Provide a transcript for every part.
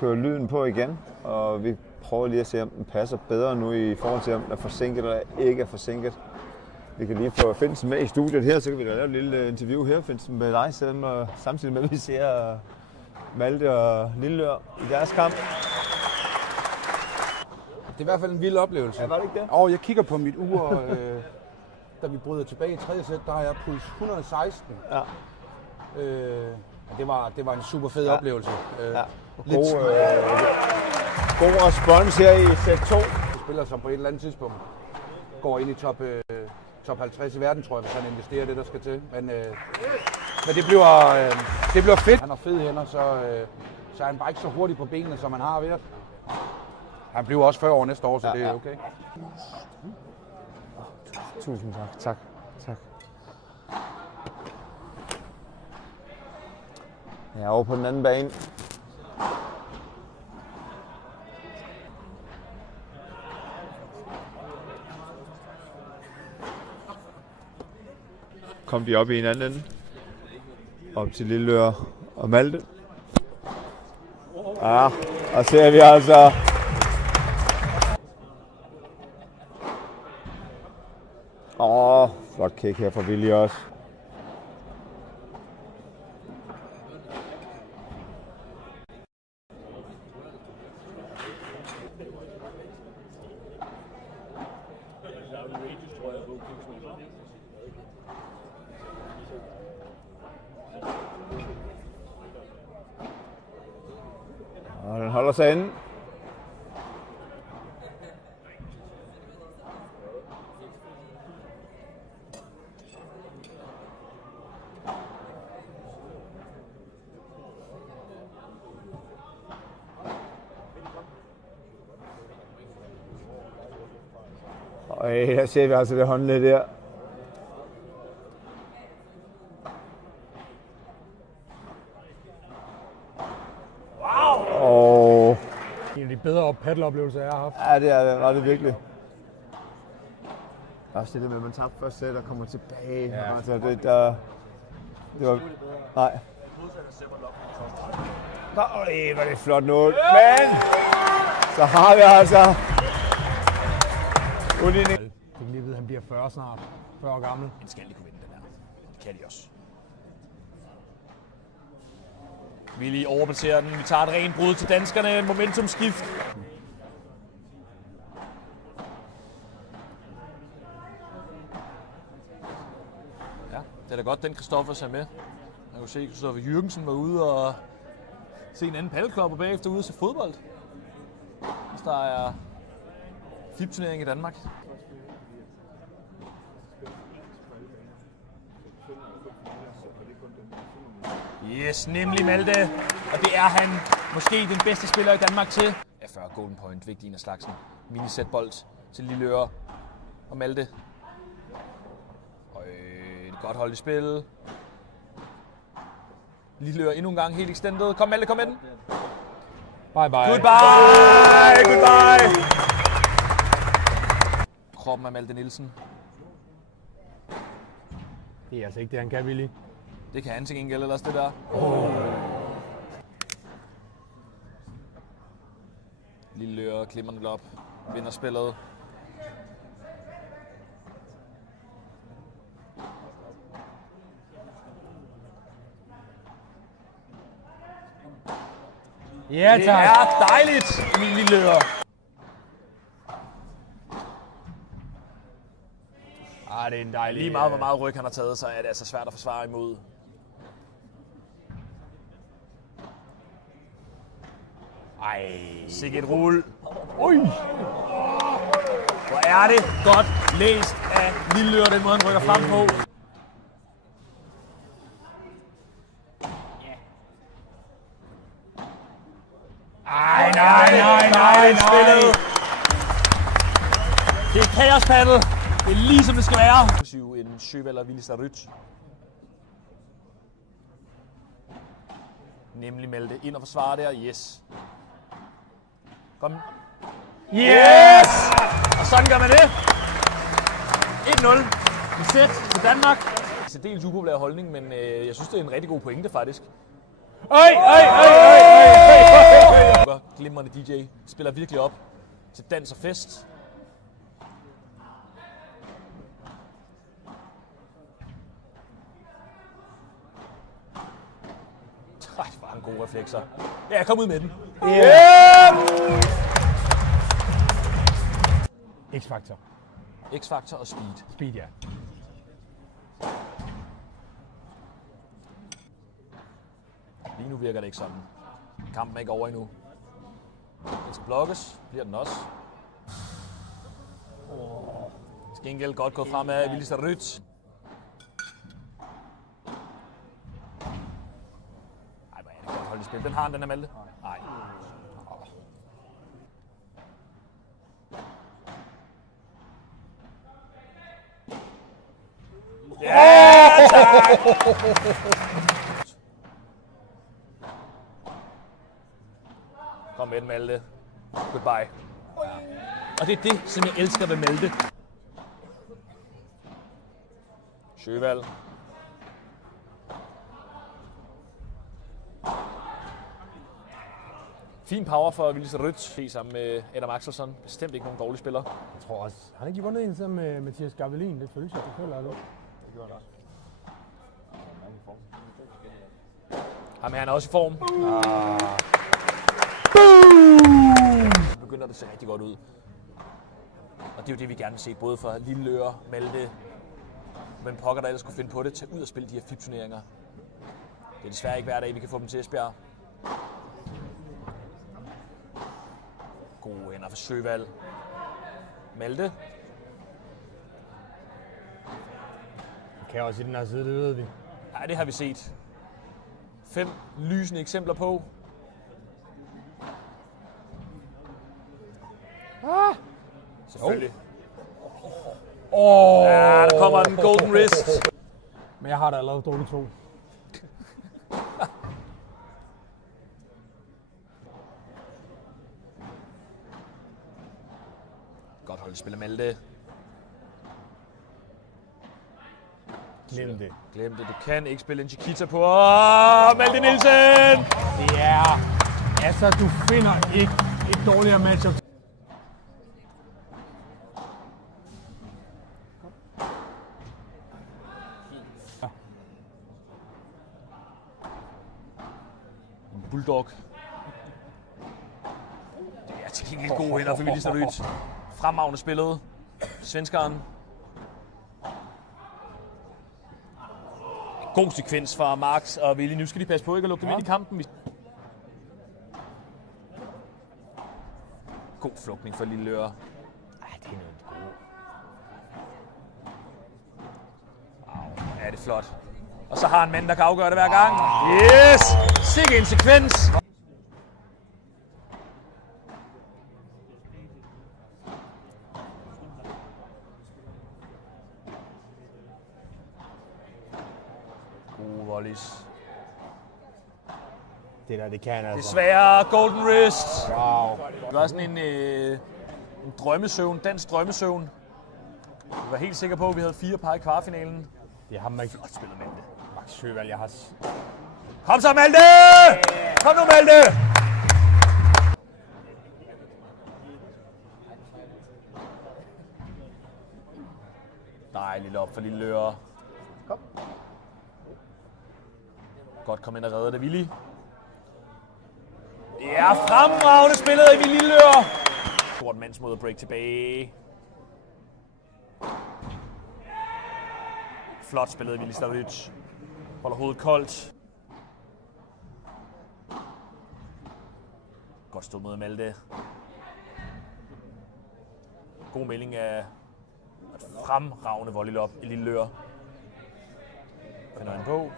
kører lyden på igen, og vi prøver lige at se, om den passer bedre nu i forhold til, om den er forsinket eller ikke er forsinket. Vi kan lige få Finsen med i studiet her, så kan vi da lave et lille interview her, Finsen, med dig, samtidig med, at vi ser Malte og Lillør i deres kamp. Det er i hvert fald en vild oplevelse. Ja, var det ikke det? Og jeg kigger på mit ur, da vi bryder tilbage i tredje sæt, der har jeg puls 116. Ja. Det var en super fed oplevelse. Ja. God respons her i sæt 2. En spiller, som på et eller andet tidspunkt går ind i top 50 i verden, tror jeg, hvis han investerer det, der skal til. Men det bliver fedt. Han har fede hænder, så er han bare ikke så hurtig på benene, som han har været. Han bliver også 40 år næste år, så det er okay. Tusind tak. Tak. Jeg er over på den anden bane. Kom de op i en anden ende. Op til Lillør og Malte. Ja, og ser vi altså flot kick her fra Willy også. Og den holder sig inde. Og her ser vi altså det håndled der. Wow! En af de bedre paddeloplevelser, jeg har haft. Ja, det var det virkelig. Også det der med, at man tabte første sæt og kommer tilbage. Ja. Altså, det var... Nej. Øj, var det flot noget. Men så har vi altså... Jeg fik lige at vide, at han bliver 40 snart. 40 år gammel. Men skal de kunne vinde den her. Det kan de også. Willy overpasserer den. Vi tager et rent brud til danskerne. Momentumskift. Ja, det er da godt, den Christoffers er med. Man kunne se, Christoffer Jürgensen var ude og se en anden paddelklubber bagefter ude og se fodbold. Hvis der er FIB-turnering i Danmark. Yes, nemlig Malte. Og det er han måske den bedste spiller i Danmark til. Ja, 40 golden point, vigtig en af slagsen. Minisætbold til Lillør og Malte. Og et godt hold i spil. Lillør endnu en gang helt extended. Kom Malte, kom med den. Bye bye. Goodbye. Kroppen af Malte Nielsen. Det er altså ikke det, han kan, Willy. Det kan han til gengæld ellers, det der. Lillør klimmer den op. Vinder spillet. Ja, tak. Det er dejligt, Emil Lillør. Det er en dejlig... Lige meget, hvor meget ryg han har taget, så er det altså svært at forsvare imod. Sikke et rulle. Ui! Hvor er det godt læst af Lillør, den måde han rykker frem på. Nej. Det er kaospaddel. Det er lige som det skal være. En Sjøvald og Willy Starryt. Nemlig Malte ind og forsvare der. Yes. Kom. Yes! Og sådan gør man det. 1-0. Et sæt til Danmark. Det er dels upopulær holdning, men jeg synes, det er en rigtig god pointe faktisk. glimrende DJ. Spiller virkelig op til dans og fest. Ej, hvor har han gode reflekser. Ja, kom ud med den. X-Factor. X-Factor og Speed. Speed, ja. Lige nu virker det ikke sådan. Kampen er ikke over endnu. Den skal blokkes. Bliver den også. Skengel godt gået frem af Willis Ryt. Ej, hvor er det godt holdt i spil. Den har han, den her Malte. Nej. Ja, tak! Kom med den, Malte. Goodbye. Og det er det, som jeg elsker ved Malte. Sjøvald. Fin power for Willis Ryt sammen med Adam Axelsson. Bestemt ikke nogen dårlige spiller. Jeg tror også, han har ikke vundet en sammen med Mathias Gavelin. Det føles jeg, det føler jeg nu. Det gjorde han også. Ham er han også i form. Nu begynder det at se rigtig godt ud. Og det er jo det, vi gerne vil se, både for Lilleøre, Malte, men pokker der ellers skulle finde på det, tage ud og spille de her FIB-turneringer. Det er desværre ikke hver dag, vi kan få dem til Esbjerg. Gode hænder for Sjøvald. Malte. Han kan også i den her side, det ved vi. Ja, det har vi set. 5 lysende eksempler på. Selvfølgelig. Ja, der kommer den golden wrist. Men jeg har da allerede drukket 2. Godt holdt spiller Malte. Glem det. Glem det. Du kan ikke spille en Chiquita på. Malte Nielsen! Det er... Altså, du finder ikke et dårligere matchup. Bulldog. Det er til gengæld gode hænder for Willis Ryt. Fremragende spillet. Svenskeren. God sekvens fra Marks og Willy. Nu skal de passe på ikke at lukke dem ind i kampen. God flugtning for Lilleøre. Det er noget gode. Wow, er det flot. Og så har en mand, der kan afgøre det hver gang. Yes! Sikke en sekvens! Gode volleys. Det der, det kan altså. Desværre golden wrist. Wow. Det var sådan en drømmesøvn, dansk drømmesøvn. Vi var helt sikre på, at vi havde 4 par i kvartfinalen. Det har man ikke. Flot spillet, Malte. Max Sjøvald, jeg har... Kom så, Malte! Kom nu, Malte! Dejligt op for Lilleøre. Godt kom ind og redde det, Willy. Det er fremragende spillet af Lilleøre. Stort mandsmåde at break tilbage. Flot spillet af Willis Ryt. Holder hovedet koldt. Godt stået mod Malte. God melding af et fremragende volleylop i Lilleøre. Finder han på.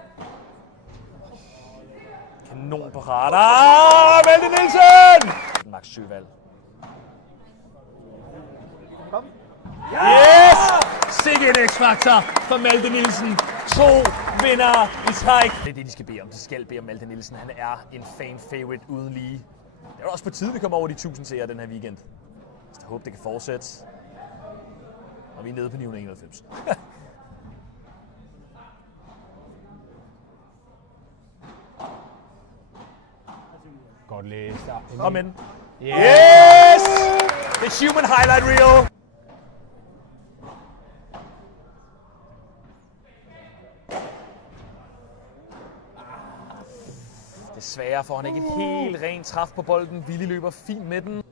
Kanon på radar. Malte Nielsen! Max Sjøvald. Yes! Sikke en X-Factor for Malte Nielsen. 2 vinder i træk. Det er det, de skal bede om. De skal bede om Malte Nielsen. Han er en fan-favorite uden lige. Det er også på tide, vi kommer over de 1000 seere den her weekend. Så jeg håber, det kan fortsætte. Og vi er nede på 991. Godt læst. Kom ind. Yes! The human highlight reel. Desværre får han ikke et helt rent træf på bolden. Willi løber fint med den.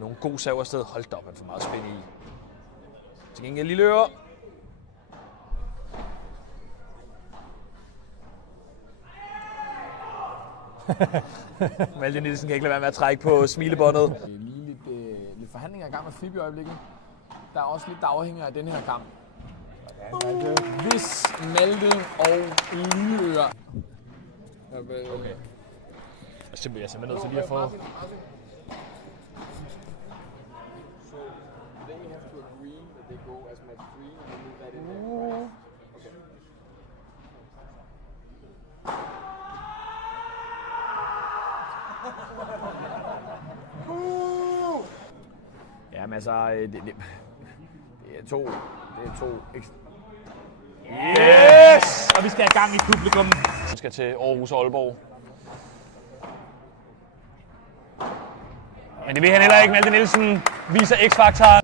Nogle gode server afsted. Hold da op, han får meget spænd i. Til gengæld Lille Øre. Malte Nielsen kan ikke lade være med at trække på smilebåndet. Lige lidt forhandlinger i gang med Friby i øjeblikket. Der er også lidt, der afhænger af den her kamp. Hvis Malte og Lille Øre. Okay. Jeg er simpelthen nødt til lige at få... Jamen altså, det er to. Yes! Og vi skal have gang i publikum. Vi skal til Aarhus og Aalborg. Men det vil han heller ikke. Malte Nielsen viser X-faktor.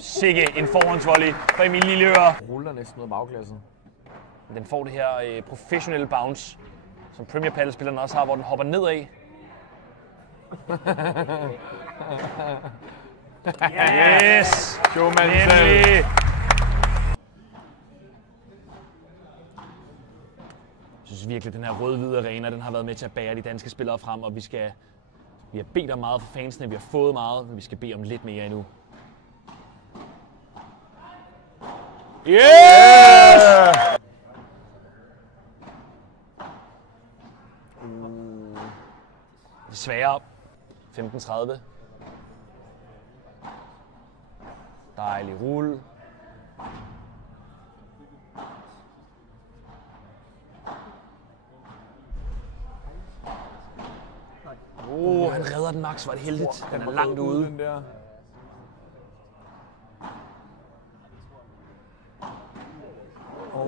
Sikke en forhåndsvolley for Emil Lilleøre. Ruller næsten ud af bagklassen. Den får det her professionelle bounce, som Premier Padel-spillerne også har, hvor den hopper nedad. Yes! Nemlig! Jeg synes virkelig, at den her rød-hvide arena, den har været med til at bære de danske spillere frem, og vi har bedt om meget for fansene, vi har fået meget, men vi skal bede om lidt mere endnu. Yes! Desværre 15:30. Dejlig rulle. Han redder den max, var det heldigt. Den er langt ude. Den der.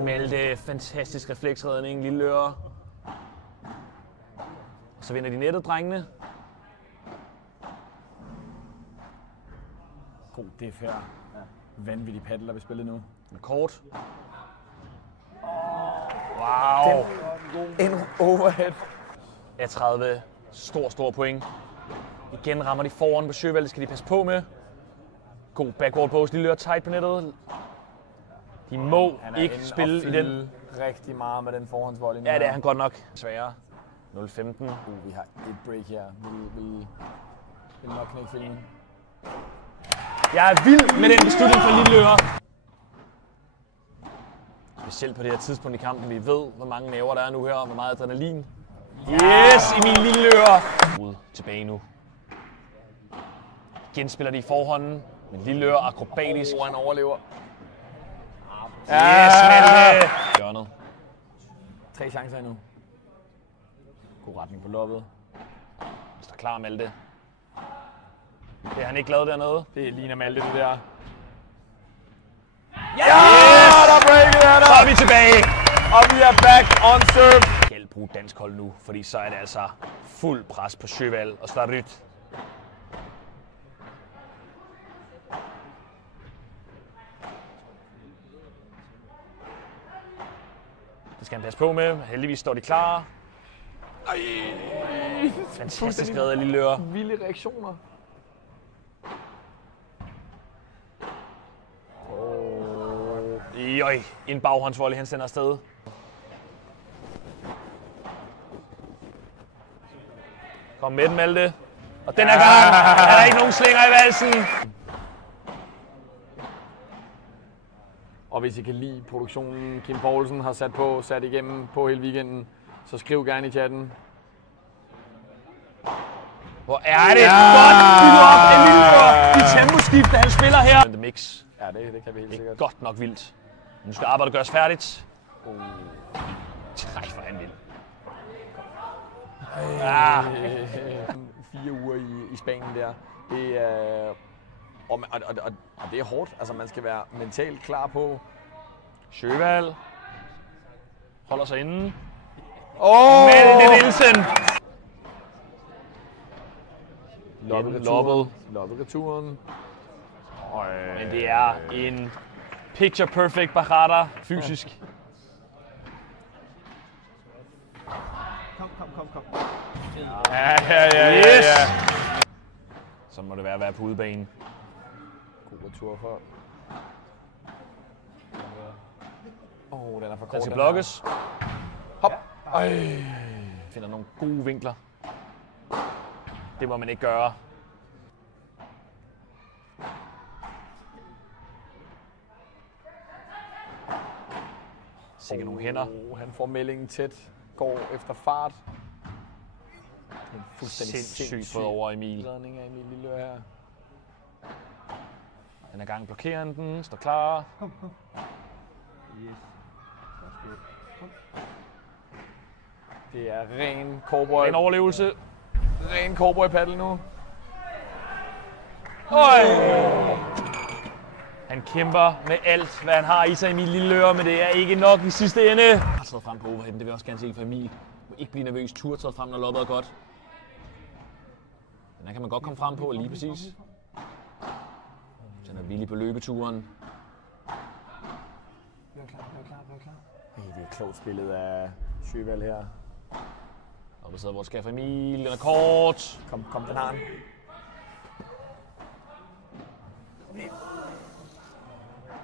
Malte, fantastisk refleksredning, Lille Øre. Så vinder de nettet, drengene. God diff her. Vanvittig paddler vi spillet nu. Med kort. Wow. En overhead. A30. Stor point. Igen rammer de foran på Sjøvald, det skal de passe på med. God backward pose, Lille Øre tight på nettet. De må ikke spille i den. Rigtig meget med den forhåndsvolley. Ja, det er han godt nok. Sværere. 0-15. Vi har et break her. Vil nok knække filmen. Jeg er vild med den beslutning fra Lille Øre. Specielt på det her tidspunkt i kampen. Vi ved, hvor mange næver der er nu her, og hvor meget adrenalin. Yes, Emil Lille Øre. Ud tilbage nu. Igen spiller de i forhånden, men Lille Øre akrobatisk. Han overlever. Yes, Malte! Hjørnet. 3 chancer endnu. God retning på loppet. Står klar, Malte. Det er han ikke glad dernede. Det ligner Malte, det der. Ja! Yes! Der breaket er der! Så er vi tilbage. Og vi er back on serve. Jeg skal bruge dansk hold nu, fordi så er det altså fuld pres på Sjøvald og Staryt. Det skal han passe på med. Heldigvis står de klar. Fantastisk reddet af Lille Øre. Vilde reaktioner. Jøj, en baghåndsvolley, han sender afsted. Kom med den, Malte. Og den her gang er der ikke nogen slinger i valsen. Og hvis I kan lide produktionen, Kim Poulsen har sat igennem på hele weekenden, så skriv gerne i chatten. Hvor er det godt bygget op af Lille Øre. De temposkifter, han spiller her. The mix. Ja, det kan vi helt sikkert. Godt nok vildt. Nu skal arbejdet gøres færdigt. Nej, hvor er han vild. 4 uger i Spanien der. Det er, og det er hårdt. Altså, man skal være mentalt klar på. Sjøvald holder sig inde. Malte Nielsen. Loppet returen. Men det er en picture perfect Barada fysisk. Kom. Ja. Så må det være på udebane. God retur for. Den er for kort. Den skal blokkes. Hop. Finder nogle gode vinkler. Det må man ikke gøre. Sikke nogle hænder. Han får meldingen tæt. Går efter fart. Det er en fuldstændig Sindssygt fået over Emil. redning af Emil Lillør her. Han er gang blokerer den. Står klar. Kom. Yes. Det er ren cowboy. En overlevelse. Ren cowboy paddle nu. Han kæmper med alt, hvad han har i sig, Emil Lillør, men det er ikke nok i sidste ende. Jeg har trådt frem på overheaden, det vil jeg også gerne se for Emil. Må ikke blive nervøs. Tur trådt frem, når loppet er godt. Den her kan man godt komme frem på, lige præcis. Så han er villig på løbeturen. Vær klar. Det er klogt spillet af Sjøvald her. Og der sidder vores skaffer Emil. Den er kort. Kom, den har han.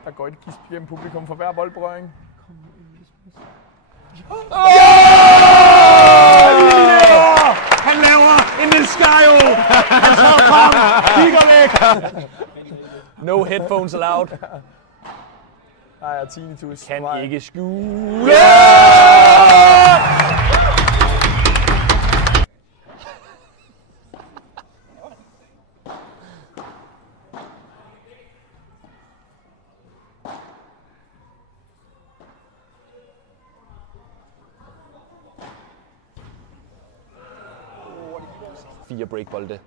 Der går et gisp igennem publikum for hver boldberøring. Han laver en Niskayo. Han tager frem. Kigger væk. No headphones allowed. Nej, tinnitus. Kan ikke skjule. Fire breakbolde.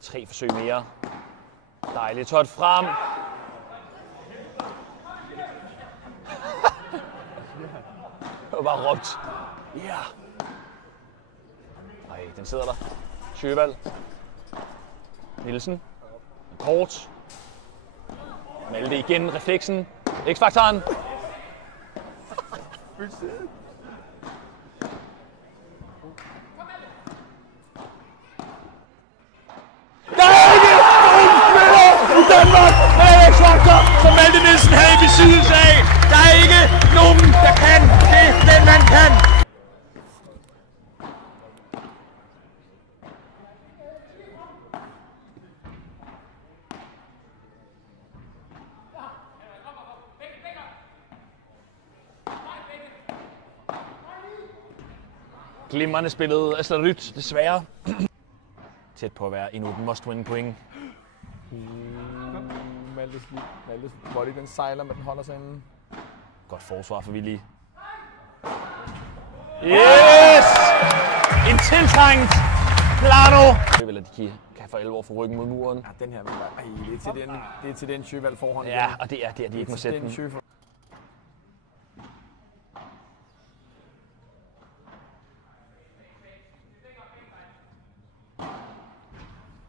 3 forsøg mere. Dejligt tørt frem. Det var bare råbt. Ja. Nej, den sidder der. Sjøvald. Nielsen. Kort. Malte igen. Refleksen. X-faktoren. Danmark med X-faktor, som Malte Nielsen havde i besiddelse af. Der er ikke nogen, der kan det, den man kan. Glimrende spillet af Slaryt, desværre. Tæt på at være endnu et must-win point. Maltes body, den sejler, men den holder sig inden. Godt forsvar for Willi. Yes! En tiltrængt Plano. Det er vel, at de kan for alvor få ryggen mod muren. Ja, den her, det er til den Sjøvald forhånd. Ja, og det er der, de ikke må sætte den.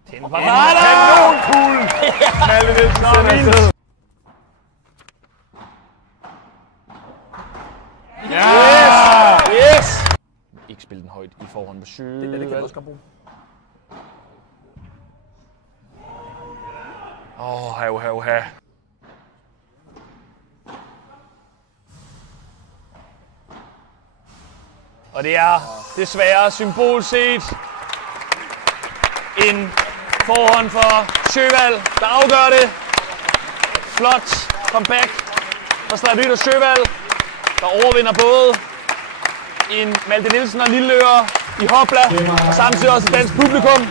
Til en kanonkugle! Malte Nielsen sender. Yes! Ikke spille den højt i forhånd på Sjøvald. Det kan du også godt bruge. Hav. Og det er desværre symbolset en forhånd for Sjøvald, der afgør det. Flot comeback fra Slaryt og Sjøvald, der overvinder både en Malte Nielsen og Lillør i hopla, og samtidig også et dansk publikum.